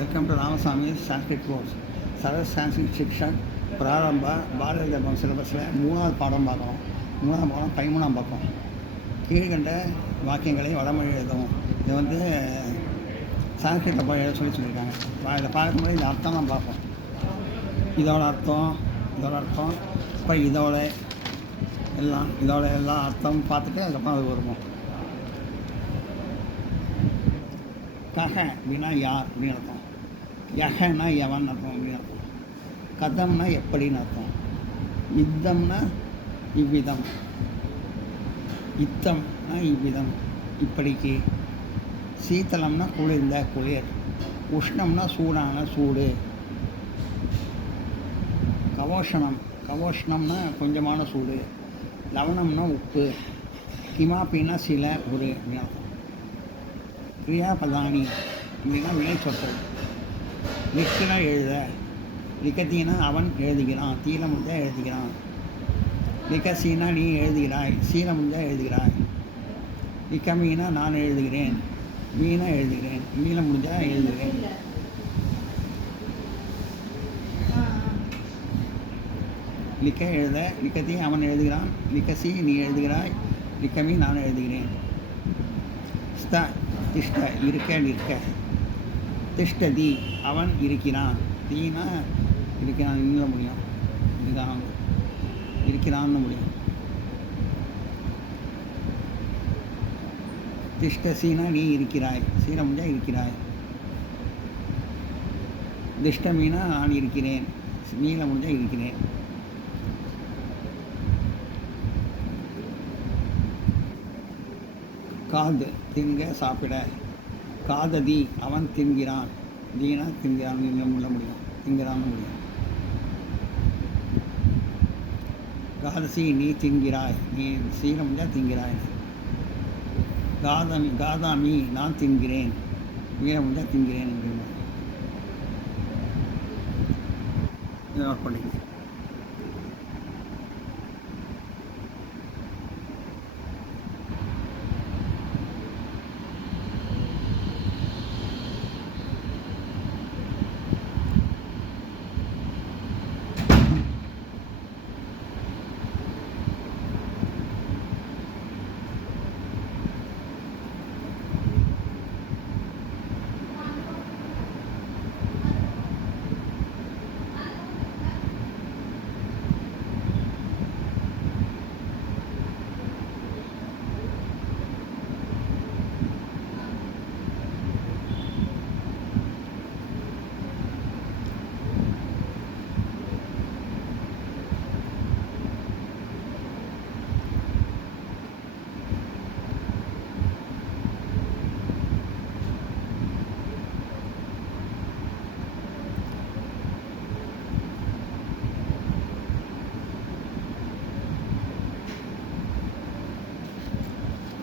Welcome to Ramasamy Sanskrit course. சரஸ் சான்ஸ்கிரிட் சிக்ஷன் பிராரம்ப பாரதிய ஜபம் சிலபஸில் 3வது பாடம் பார்க்குறோம். 3வது பாடம் 13ஆம் பக்கம். கீழ்கண்ட வாக்கியங்களை வடமொழி எழுதவும். இது வந்து சான்ஸ்கிரிட்டில் போய் எழுத சொல்லியிருக்காங்க. இதை பார்க்கும் போது இந்த அர்த்தம் தான் பார்ப்போம். இதோட அர்த்தம் இப்போ இதோட எல்லா அர்த்தம் பார்த்துட்டு அதுக்கப்புறம் அது வருவோம். கஹ அப்படின்னா யார் அப்படின்னு அர்த்தம். யஹனா எவன் அர்த்தம் அப்படின்னு அர்த்தம். கதம்னா எப்படின்னு அர்த்தம். யுத்தம்னா இவ்விதம். யுத்தம்னா இவ்விதம் இப்படிக்கு. சீத்தளம்னா குளிர்ந்த குளிர். உஷ்ணம்னா சூடான சூடு. கவோஷ்ணம்னா கொஞ்சமான சூடு. லவணம்னா உப்பு. கிமாப்பின்னா சில ஒரு அப்படின்னு அர்த்தம். கிரியாபதானி அப்படின்னா வினை சொற்கள். லிக்குனா எழுத. லிக்கத்தினா அவன் எழுதுகிறான். தீல முடிஞ்சா எழுதுகிறான். லிக்கசினா நீ எழுதுகிறாய். சீல முடிஞ்சா எழுதுகிறாய். லிக்கமீனா நான் எழுதுகிறேன். மீனா எழுதுகிறேன். மீள முடிஞ்சா எழுதுகிறேன். லிக்க எழுத. லிக்கத்தி அவன் எழுதுகிறான். லிக்கசி நீ எழுதுகிறாய். லிக்கமி நான் எழுதுகிறேன். ஸ்த திஷ்ட இருக்க நிற்க. திஷ்டதி அவன் இருக்கிறான். தீனா இருக்கிறான் இன்ன முடியும். இதுதான் இருக்கிறான்னு முடியும். திஷ்டசீனா நீ இருக்கிறாய். சீன முடிஞ்சா இருக்கிறாய். திஷ்டமீனா நான் இருக்கிறேன். மீள முடிஞ்சா இருக்கிறேன். காது தின்க சாப்பிட. காததி அவன் தின்கிறான். தீனா தின்கிறான் முள்ள முடியும். தின்கிறான்னு முடியும். காதசி நீ தின்கிறாய். நீ சீன முடிஞ்சா தின்கிறாய். காதாமி நான் தின்கிறேன். மீள முடிஞ்சா தின்கிறேன் என்று நோட் பண்ணிக்க.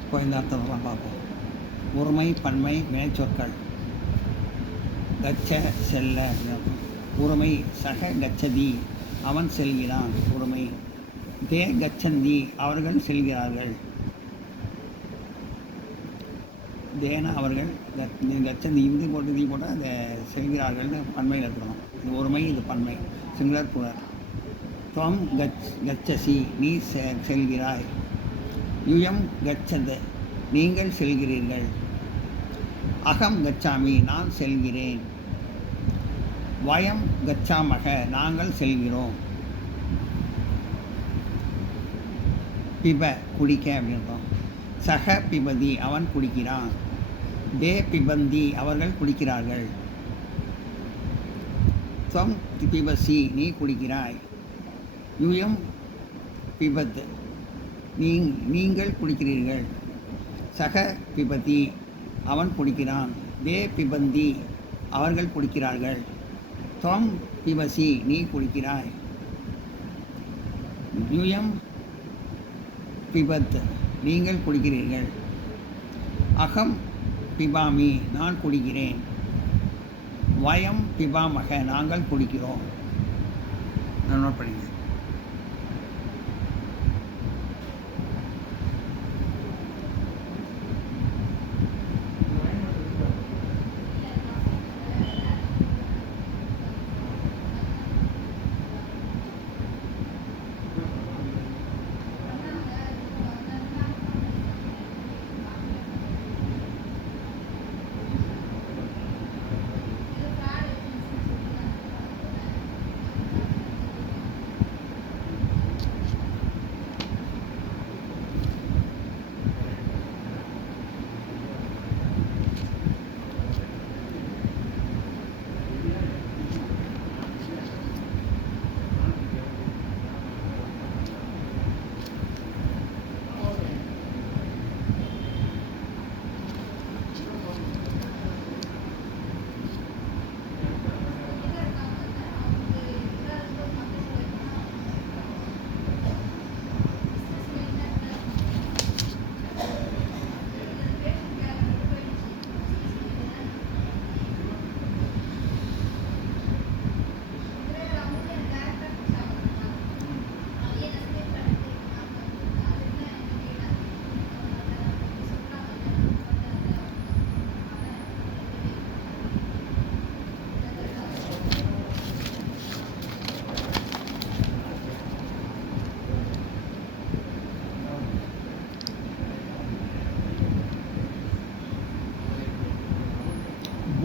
இப்போ இந்த அர்த்தத்தெல்லாம் பார்ப்போம். ஒருமை பன்மை வினைச்சொற்கள். கச்ச செல்ல. ஒருமை சக கச்சதி அவன் செல்கிறான். ஒருமை தே கச்சந்தி அவர்கள் செல்கிறார்கள். தேனா அவர்கள். கச்சந்தி இந்தி போட்டு தீ போட்டால் அதை செல்கிறார்கள்னு பன்மையில் இருக்கணும். இது ஒருமை, இது பன்மை. சிங்குலர் புலர். துவம் கச்சசி நீ செல்கிறாய். யுயம் கச்சத நீங்கள் செல்கிறீர்கள். அகம் கச்சாமி நான் செல்கிறேன். வயம் கச்சாமக நாங்கள் செல்கிறோம். பிப குடிக்க அப்படின்றோம். சக பிபதி அவன் குடிக்கிறான். தே பிபந்தி அவர்கள் குடிக்கிறார்கள். துவம் பிபசி நீ குடிக்கிறாய். யுயம் பிபத் நீங்கள் குடிக்கிறீர்கள். சக பிபதி அவன் குடிக்கிறான். தே பிபந்தி அவர்கள் குடிக்கிறார்கள். துவம் பிபசி நீ குடிக்கிறாய். யுயம் பிபத் நீங்கள் குடிக்கிறீர்கள். அகம் பிபாமி நான் குடிக்கிறேன். வயம் பிபாமக நாங்கள் குடிக்கிறோம். நோட் பண்ணிங்க.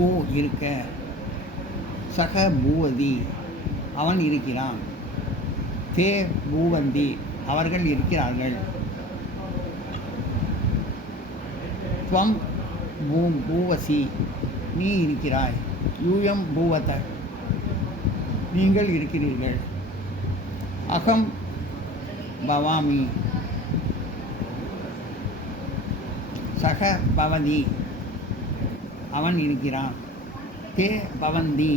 பூ இருக்க, சக பூவதி அவன் இருக்கிறான், தே பூவந்தி அவர்கள் இருக்கிறார்கள், துவம் பூவசி நீ இருக்கிறாய், யூயம் பூவத நீங்கள் இருக்கிறீர்கள், அகம் பவாமி சக பவதி அவன் இருக்கிறான், தே பவந்தி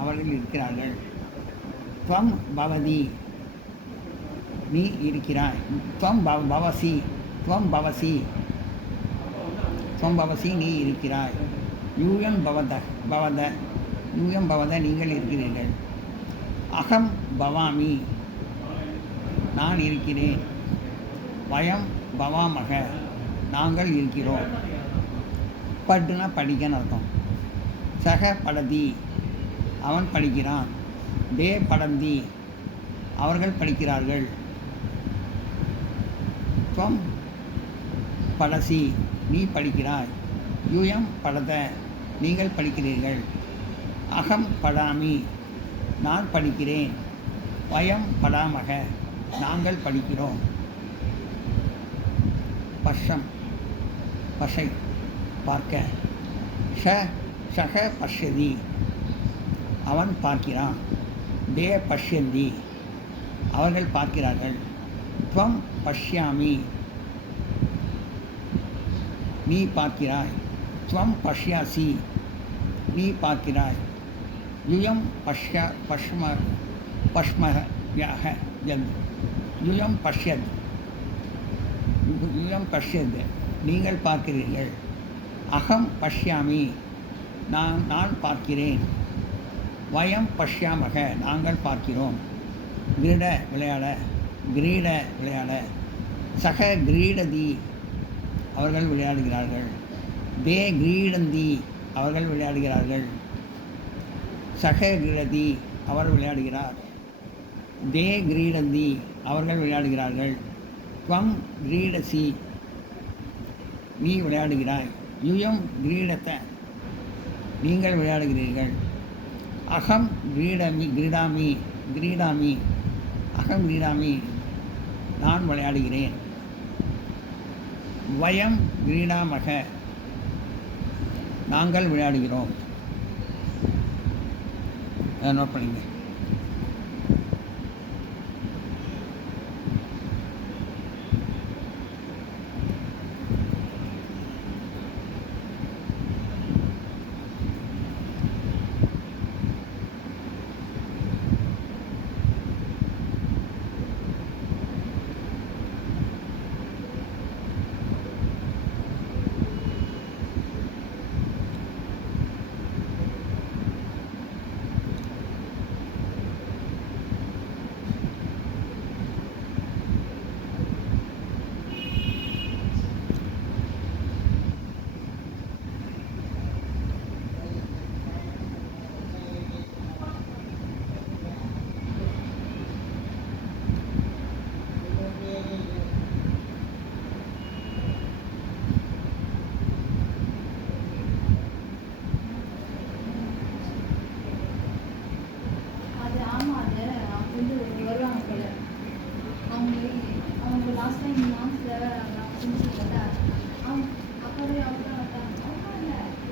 அவர்கள் இருக்கிறார்கள், துவம் பவதி நீ இருக்கிறாய், துவம் பவசி நீ இருக்கிறாய், யூயம் பவத நீங்கள் இருக்கிறீர்கள், அகம் பவாமி நான் இருக்கிறேன், வயம் பவாமக நாங்கள் இருக்கிறோம், பட்டுனா படிக்கன்னு அர்த்தம், சக படதி அவன் படிக்கிறான், தே படந்தி அவர்கள் படிக்கிறார்கள், துவம் படசி நீ படிக்கிறாய், யூயம் படத நீங்கள் படிக்கிறீர்கள், அகம் படாமி நான் படிக்கிறேன், வயம் படாமக நாங்கள் படிக்கிறோம், பஷம் பஷை பார்க்க, சக பஷ்யதி அவன் பார்க்கிறான், தே பஷ்யந்தி அவர்கள் பார்க்கிறார்கள், துவம் பஷ்யாமி நீ பார்க்கிறாய், துவம் பஷ்யாசி நீ பார்க்கிறாய், யுயம் பஷ்மயாக யுயம் பஷ்யத் நீங்கள் பார்க்கிறீர்கள், அகம் பஷ்யாமி நான் பார்க்கிறேன், வயம் பஷ்யாமக நாங்கள் பார்க்கிறோம், கிரீட விளையாட, சக கிரீடதி அவர்கள் விளையாடுகிறார்கள், தே கிரீடந்தி அவர்கள் விளையாடுகிறார்கள், சக கிரீடதி அவர் விளையாடுகிறார், தே கிரீடந்தி அவர்கள் விளையாடுகிறார்கள், துவம் கிரீடசி நீ விளையாடுகிறாய், யுயம் கிரீடத்த நீங்கள் விளையாடுகிறீர்கள், அகம் கிரீடாமி அகம் கிரீடாமி நான் விளையாடுகிறேன், வயம் கிரீடாமக நாங்கள் விளையாடுகிறோம். அதை நோட் பண்ணிங்க.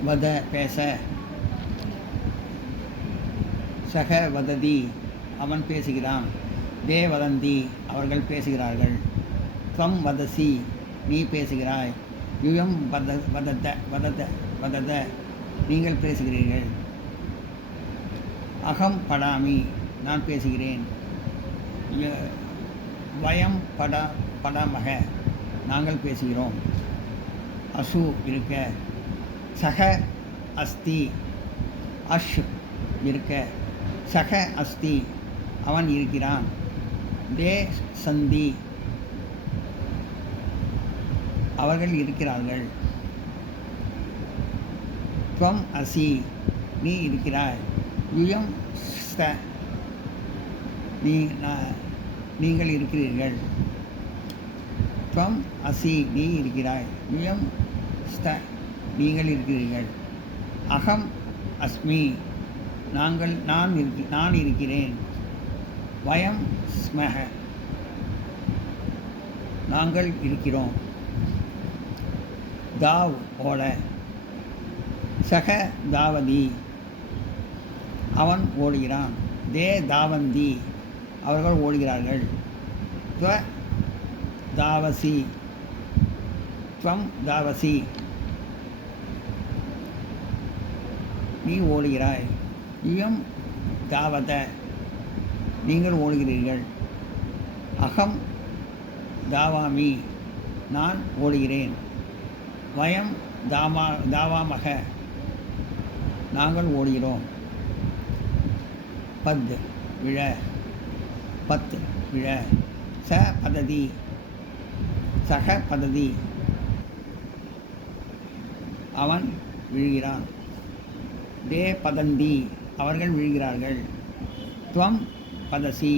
வத பேச, சக வததி அவன் பேசுகிறான், தே வதந்தி அவர்கள் பேசுகிறார்கள், துவம் வதசி நீ பேசுகிறாய், யுயம் வதத நீங்கள் பேசுகிறீர்கள், அகம் படாமி நான் பேசுகிறேன், வயம் படாமக நாங்கள் பேசுகிறோம், அசு இருக்க, சக அஸ்தி அஷ் இருக்க, சக அஸ்தி அவன் இருக்கிறான், தே சந்தி அவர்கள் இருக்கிறார்கள், துவம் அசி நீ இருக்கிறாய், யுயம் ஸ்த நீங்கள் இருக்கிறீர்கள், துவம் அசி நீ இருக்கிறாய், யுயம் ஸ்த நீங்கள் இருக்கிறீர்கள். அகம் அஸ்மி, நான் இருக்கிறேன். வயம் ஸ்மஹ, நாங்கள் இருக்கிறோம். தாவ் ஓட, சக தாவதி, அவன் ஓடுகிறான். தே தாவந்தி, அவர்கள் ஓடுகிறார்கள். துவ தாவசி, துவம் தாவசி, நீ ஓடுகிறாய். இயம் தாவத, நீங்கள் ஓடுகிறீர்கள். அகம் தாவாமி, நான் ஓடுகிறேன். வயம் தாவாமக, நாங்கள் ஓடுகிறோம். பத் விழ, பத் விழ, ச பததி, சக பததி, அவன் விழுகிறான். தே பதந்தி, அவர்கள் விழுகிறார்கள். துவம் பதசி,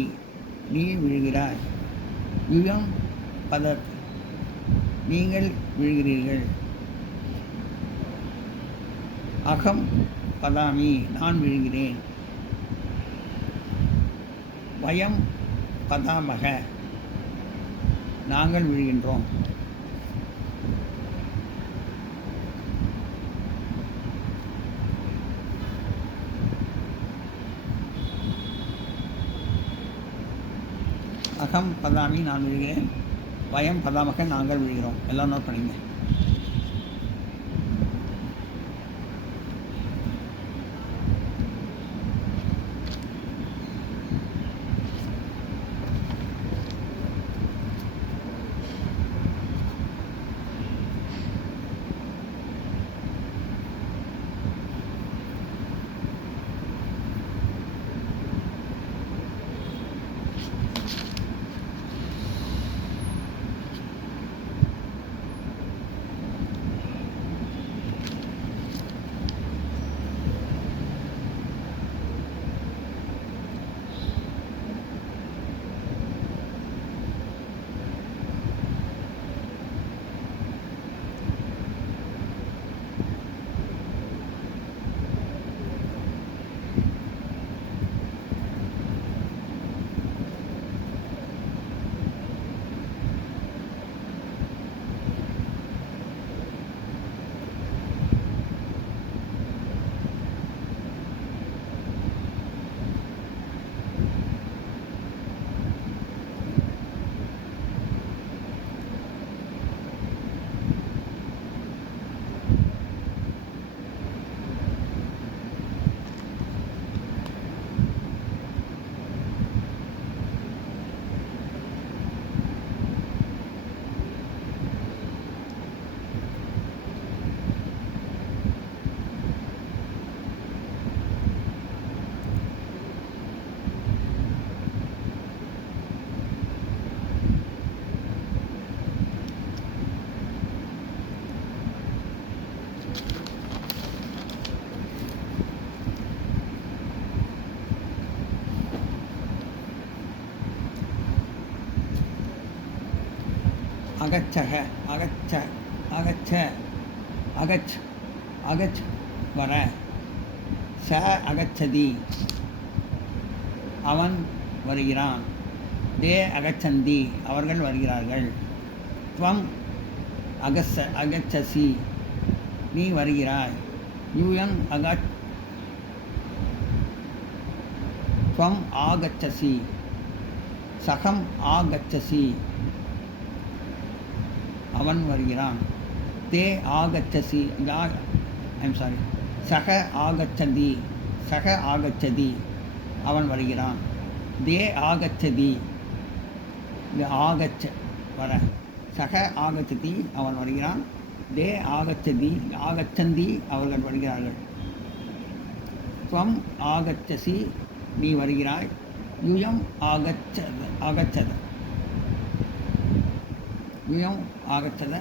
நீ விழுகிறாய். யுயம் பதத், நீங்கள் விழுகிறீர்கள். அகம் பதாமி, நான் விழுகிறேன். வயம் பதாமக, நாங்கள் விழுகின்றோம். அகம் பதாமி, நான் விழுகிறேன். வயம் பதாமக, நாங்கள் விழுகிறோம். எல்லாம் நோட் பண்ணிங்க. அகச்சக, அகச்ச, அகச்ச, அகச், அகச் வர. ச அகச்சதி, அவன் வருகிறான். தே அகச்சந்தி, அவர்கள் வருகிறார்கள். துவம் அகச்சசி, நீ வருகிறாய். யூயம் துவம் ஆகச்சசி, சகம் ஆகச்சசி, அவன் வருகிறான். தே ஆகச்சசி, சக ஆகச்சதி, சக ஆகச்சதி, அவன் வருகிறான். தே ஆகச்சதி, ஆகச்ச வர. சக ஆகச்சதி, அவன் வருகிறான். தே ஆகச்சதி, ஆகச்சந்தி, அவர்கள் வருகிறார்கள். துவம் ஆகச்சசி, நீ வருகிறாய். யுயம் ஆகச்சத, யுயம் ஆகச்சத,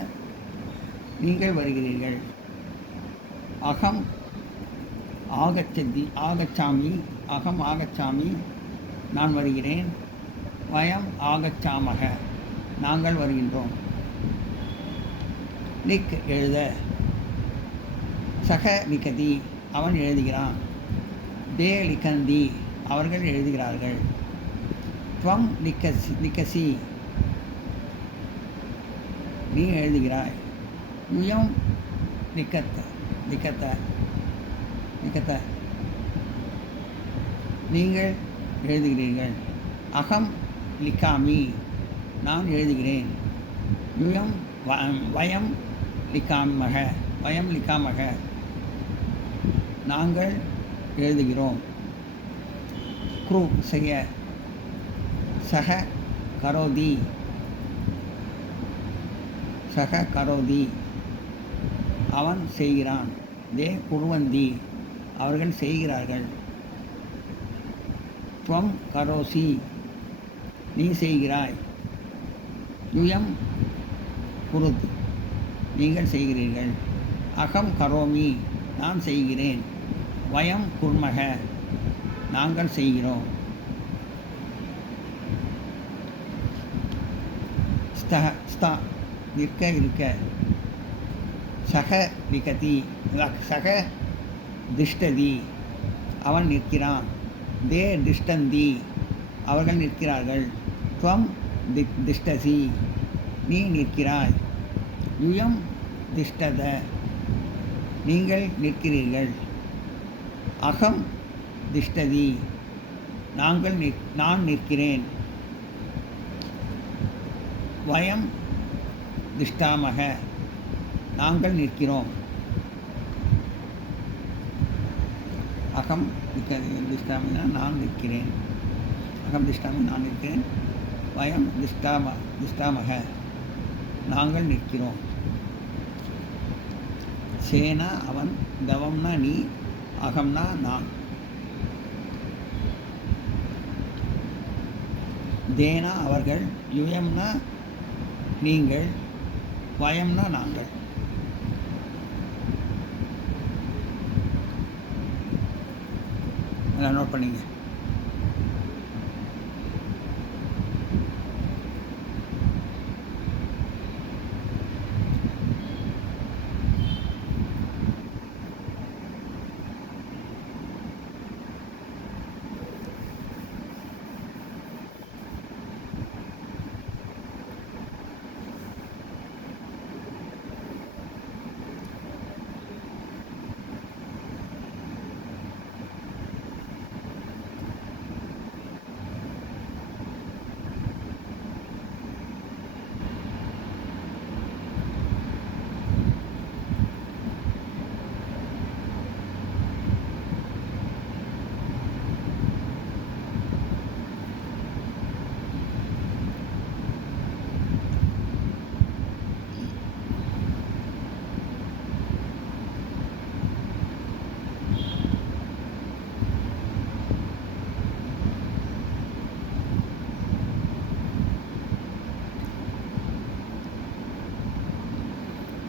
நீங்கள் வருகிறீர்கள். அகம் ஆகச்சாமி, அகம் ஆகச்சாமி, நான் வருகிறேன். வயம் ஆகச்சாமக, நாங்கள் வருகின்றோம். லிக் எழுத, சக லிகதி அவன் எழுதுகிறான். தே லிகந்தி அவர்கள் எழுதுகிறார்கள். துவம் லிகசி நீ எழுதுகிறாய். யுயம் லிகத்த நீங்கள் எழுதுகிறீர்கள். அகம் லிக்காமி நான் எழுதுகிறேன். யுயம் வயம் லிக்காமக நாங்கள் எழுதுகிறோம். க்ரு செய்ய. சக கரோதி அவன் செய்கிறான். தே குர்வந்தி அவர்கள் செய்கிறார்கள். துவம் கரோசி நீ செய்கிறாய். யுயம் குருத் நீங்கள் செய்கிறீர்கள். அகம் கரோமி நான் செய்கிறேன். வயம் குர்மக நாங்கள் செய்கிறோம். ஸ்தா இருக்க. சக லிகதி சக திஷ்டதி அவன் நிற்கிறான். தே திஷ்டந்தி அவர்கள் நிற்கிறார்கள். துவம் திஷ்டசி நீ நிற்கிறாய். யுயம் திஷ்டத நீங்கள் நிற்கிறீர்கள். அகம் திஷ்டதி நான் நிற்கிறேன். வயம் திஷ்டாமக நாங்கள் நிற்கிறோம். அகம் திஷ்டாமினா நான் நிற்கிறேன். அகம் திஷ்டாமி நான் நிற்கிறேன். வயம் திஷ்டாமக நாங்கள் நிற்கிறோம். சேனா அவன், தவம்னா நீ, அகம்னா நான். தேனா அவர்கள், யுயம்னா நீங்கள், வயம்னா நாங்கள். அதெல்லாம் நோட் பண்ணிங்க.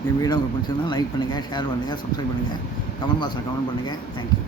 இந்த வீடியோ உங்களுக்கு பிடிச்சிருந்தா லைக் பண்ணுங்கள், ஷேர் பண்ணுங்கள், சப்ஸ்கிரைப் பண்ணுங்கள், கமெண்ட் பாக்ஸில் கமெண்ட் பண்ணுங்கள். தேங்க்யூ.